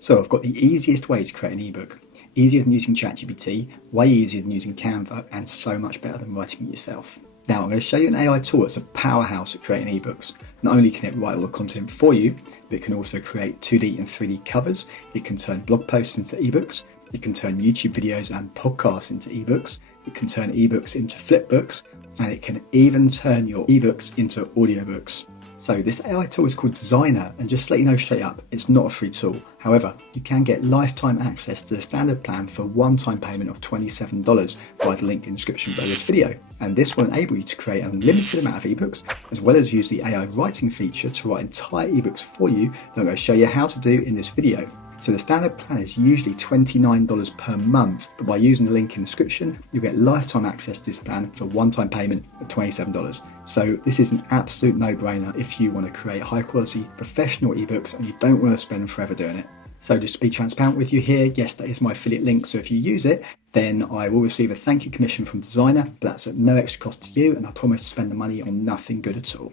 So I've got the easiest way to create an ebook. Easier than using ChatGPT, way easier than using Canva, and so much better than writing it yourself. Now I'm going to show you an AI tool that's a powerhouse at creating ebooks. Not only can it write all the content for you, but it can also create 2D and 3D covers. It can turn blog posts into ebooks. It can turn YouTube videos and podcasts into ebooks. It can turn ebooks into flipbooks, and it can even turn your ebooks into audiobooks. So this AI tool is called Designer, and just to let you know straight up, it's not a free tool. However, you can get lifetime access to the standard plan for a one-time payment of $27 via the link in the description below this video. And this will enable you to create an unlimited amount of ebooks, as well as use the AI writing feature to write entire ebooks for you that I'm going to show you how to do in this video. So the standard plan is usually $29 per month, but by using the link in the description, you'll get lifetime access to this plan for a one-time payment of $27. So this is an absolute no-brainer if you want to create high-quality professional ebooks and you don't want to spend forever doing it. So just to be transparent with you here, yes, that is my affiliate link. So if you use it, then I will receive a thank you commission from Designer, but that's at no extra cost to you, and I promise to spend the money on nothing good at all.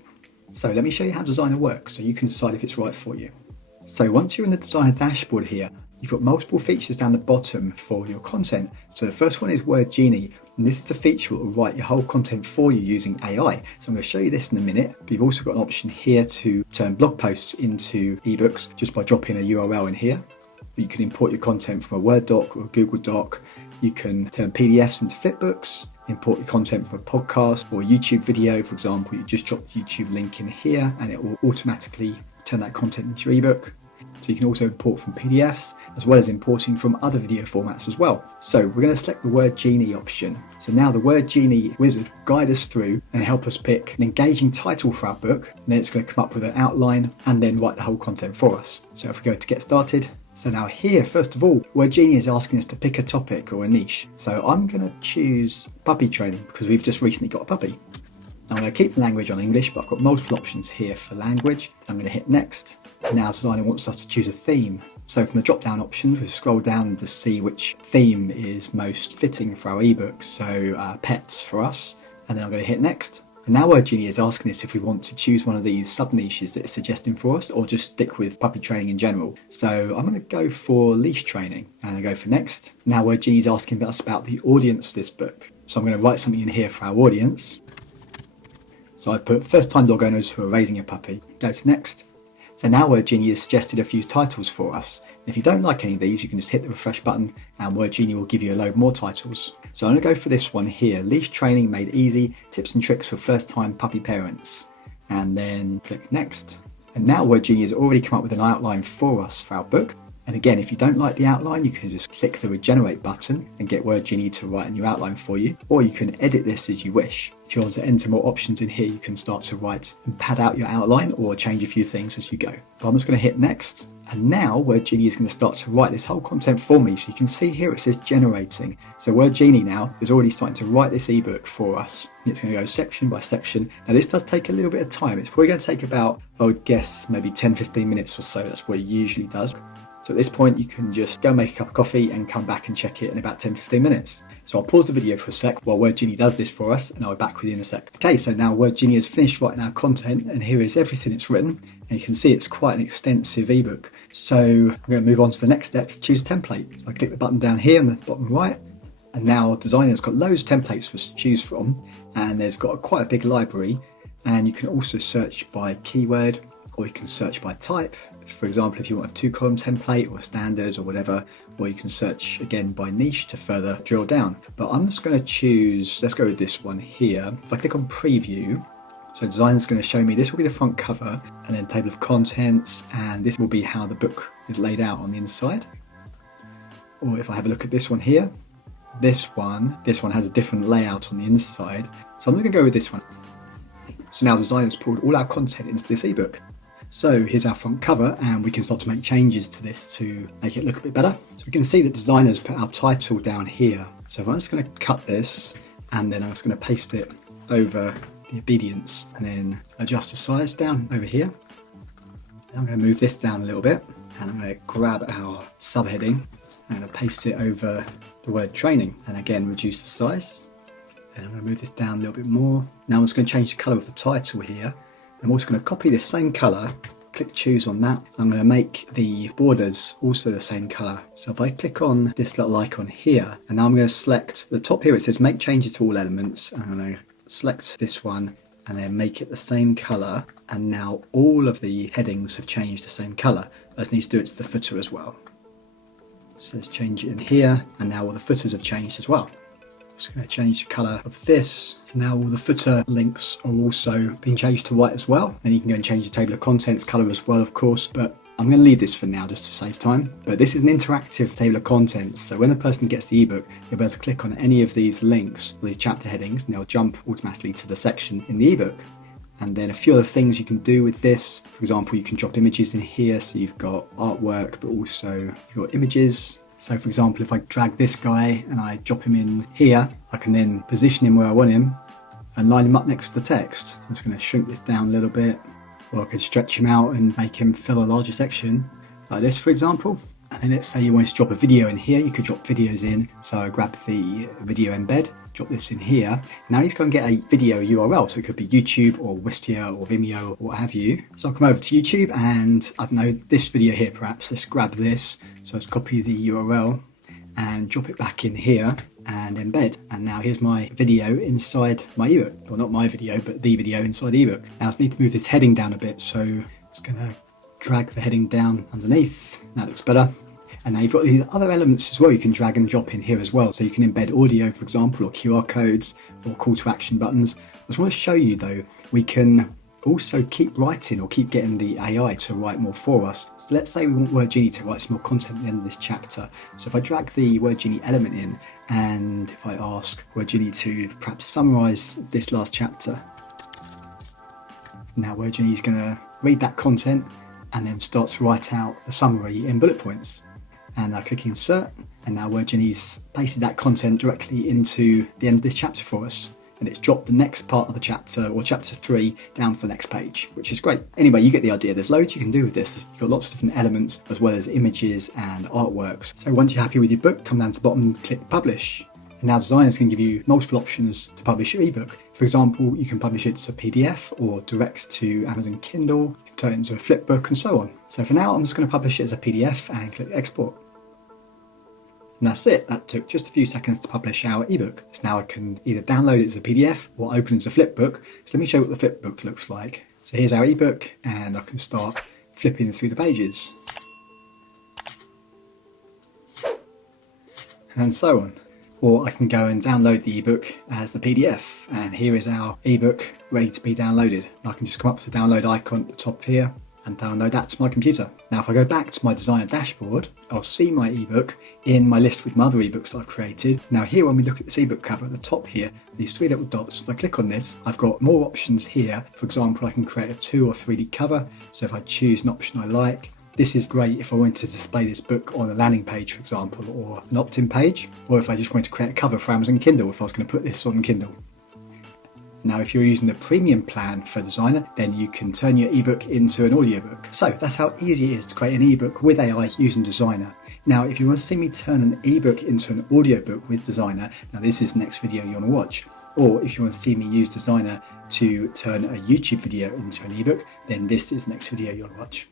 So let me show you how Designer works so you can decide if it's right for you. So once you're in the Designer dashboard here, you've got multiple features down the bottom for your content. So the first one is Word Genie, and this is the feature that will write your whole content for you using AI. So I'm going to show you this in a minute, but you've also got an option here to turn blog posts into ebooks just by dropping a URL in here. You can import your content from a Word doc or a Google Doc. You can turn PDFs into flipbooks, import your content from a podcast or a YouTube video. For example, you just drop the YouTube link in here and it will automatically turn that content into your ebook. So you can also import from PDFs as well as importing from other video formats as well. So we're going to select the Word Genie option. So now the Word Genie wizard will guide us through and help us pick an engaging title for our book. And then it's going to come up with an outline and then write the whole content for us. So if we go to get started. So now here, first of all, Word Genie is asking us to pick a topic or a niche. So I'm going to choose puppy training because we've just recently got a puppy. I'm going to keep the language on English, but I've got multiple options here for language. I'm going to hit next. Now Designer wants us to choose a theme. So from the drop-down options, we scroll down to see which theme is most fitting for our ebook. So pets for us. And then I'm going to hit next. And now Word Genie is asking us if we want to choose one of these sub-niches that it's suggesting for us or just stick with puppy training in general. So I'm going to go for leash training and I go for next. Now Word Genie is asking us about the audience for this book. So I'm going to write something in here for our audience. So I put first-time dog owners who are raising a puppy. Go to next. So now Word Genie has suggested a few titles for us. If you don't like any of these, you can just hit the refresh button and Word Genie will give you a load more titles. So I'm going to go for this one here, Leash Training Made Easy, Tips and Tricks for First-Time Puppy Parents. And then click next. And now Word Genie has already come up with an outline for us for our book. And again, if you don't like the outline, you can just click the regenerate button and get Word Genie to write a new outline for you, or you can edit this as you wish. If you want to enter more options in here, you can start to write and pad out your outline or change a few things as you go. But I'm just going to hit next. And now Word Genie is going to start to write this whole content for me. So you can see here it says generating. So Word Genie now is already starting to write this ebook for us. It's going to go section by section. Now this does take a little bit of time. It's probably going to take about, I would guess, maybe 10-15 minutes or so. That's what it usually does. So at this point, you can just go make a cup of coffee and come back and check it in about 10-15 minutes. So I'll pause the video for a sec while Word Genie does this for us and I'll be back with you in a sec. Okay, so now Word Genie has finished writing our content and here is everything it's written. And you can see it's quite an extensive ebook. So I'm going to move on to the next steps, choose a template. So I click the button down here on the bottom right. And now Designer's got loads of templates for us to choose from. And there's got quite a big library. And you can also search by keyword or you can search by type. For example, if you want a 2-column template or standard or whatever, or you can search again by niche to further drill down. But I'm just going to choose, let's go with this one here. If I click on preview, so Designer's going to show me, this will be the front cover and then table of contents, and this will be how the book is laid out on the inside. Or if I have a look at this one here, this one has a different layout on the inside. So I'm going to go with this one. So now Designer's pulled all our content into this ebook. So here's our front cover and we can start to make changes to this to make it look a bit better. So we can see that Designer's put our title down here. So I'm just going to cut this and then I'm just going to paste it over the obedience and then adjust the size down over here. I'm going to move this down a little bit and I'm going to grab our subheading and I'm going to paste it over the word training and again reduce the size. And I'm going to move this down a little bit more. Now I'm just going to change the colour of the title here. I'm also going to copy this same colour, click choose on that. I'm going to make the borders also the same color. So if I click on this little icon here, and now I'm going to select the top here, it says make changes to all elements. I'm going to select this one and then make it the same color. And now all of the headings have changed the same color. I just need to do it to the footer as well. So let's change it in here, and now all the footers have changed as well. Just going to change the colour of this. So now all the footer links are also being changed to white as well. And you can go and change the table of contents colour as well, of course, but I'm going to leave this for now just to save time. But this is an interactive table of contents. So when the person gets the ebook, you'll be able to click on any of these links, or these chapter headings, and they'll jump automatically to the section in the ebook. And then a few other things you can do with this. For example, you can drop images in here. So you've got artwork, but also you've got images. So for example, if I drag this guy and I drop him in here, I can then position him where I want him and line him up next to the text. I'm just going to shrink this down a little bit, or I could stretch him out and make him fill a larger section, like this, for example. And then let's say you wanted to drop a video in here, you could drop videos in. So I grab the video embed, drop this in here. Now he's going to get a video URL, so it could be YouTube or Wistia or Vimeo or what have you. So I'll come over to YouTube and I don't know, this video here perhaps, let's grab this. So let's copy the URL and drop it back in here and embed. And now here's my video inside my ebook. Well, not my video, but the video inside the ebook. Now I need to move this heading down a bit, so it's going to drag the heading down underneath. That looks better. And now you've got these other elements as well you can drag and drop in here as well. So you can embed audio, for example, or QR codes or call to action buttons. I just want to show you though, we can also keep writing or keep getting the AI to write more for us. So let's say we want Word Genie to write some more content at the end of this chapter. So if I drag the Word Genie element in, and if I ask Word Genie to perhaps summarize this last chapter, now Word Genie is going to read that content and then start to write out the summary in bullet points. And I click insert, and now Word Genie's pasted that content directly into the end of this chapter for us. And it's dropped the next part of the chapter, or chapter 3, down to the next page, which is great. Anyway, you get the idea. There's loads you can do with this. You've got lots of different elements, as well as images and artworks. So once you're happy with your book, come down to the bottom and click publish. And now designers can give you multiple options to publish your ebook. For example, you can publish it as a PDF or direct to Amazon Kindle, you can turn it into a flipbook and so on. So for now, I'm just going to publish it as a PDF and click export. And that's it. That took just a few seconds to publish our ebook. So now I can either download it as a PDF or open as a flipbook. So let me show you what the flipbook looks like. So here's our ebook, and I can start flipping through the pages. And so on. Or I can go and download the ebook as the PDF. And here is our ebook ready to be downloaded. I can just come up to the download icon at the top here and download that to my computer. Now if I go back to my designer dashboard, I'll see my ebook in my list with my other ebooks I've created. Now here, when we look at this ebook cover at the top here, these 3 little dots, if I click on this, I've got more options here. For example, I can create a 2 or 3D cover. So if I choose an option I like, this is great if I wanted to display this book on a landing page, for example, or an opt-in page, or if I just wanted to create a cover for Amazon Kindle, if I was going to put this on Kindle. Now, if you're using the premium plan for Designer, then you can turn your ebook into an audiobook. So that's how easy it is to create an ebook with AI using Designer. Now, if you want to see me turn an ebook into an audiobook with Designer, now this is the next video you want to watch. Or if you want to see me use Designer to turn a YouTube video into an ebook, then this is the next video you want to watch.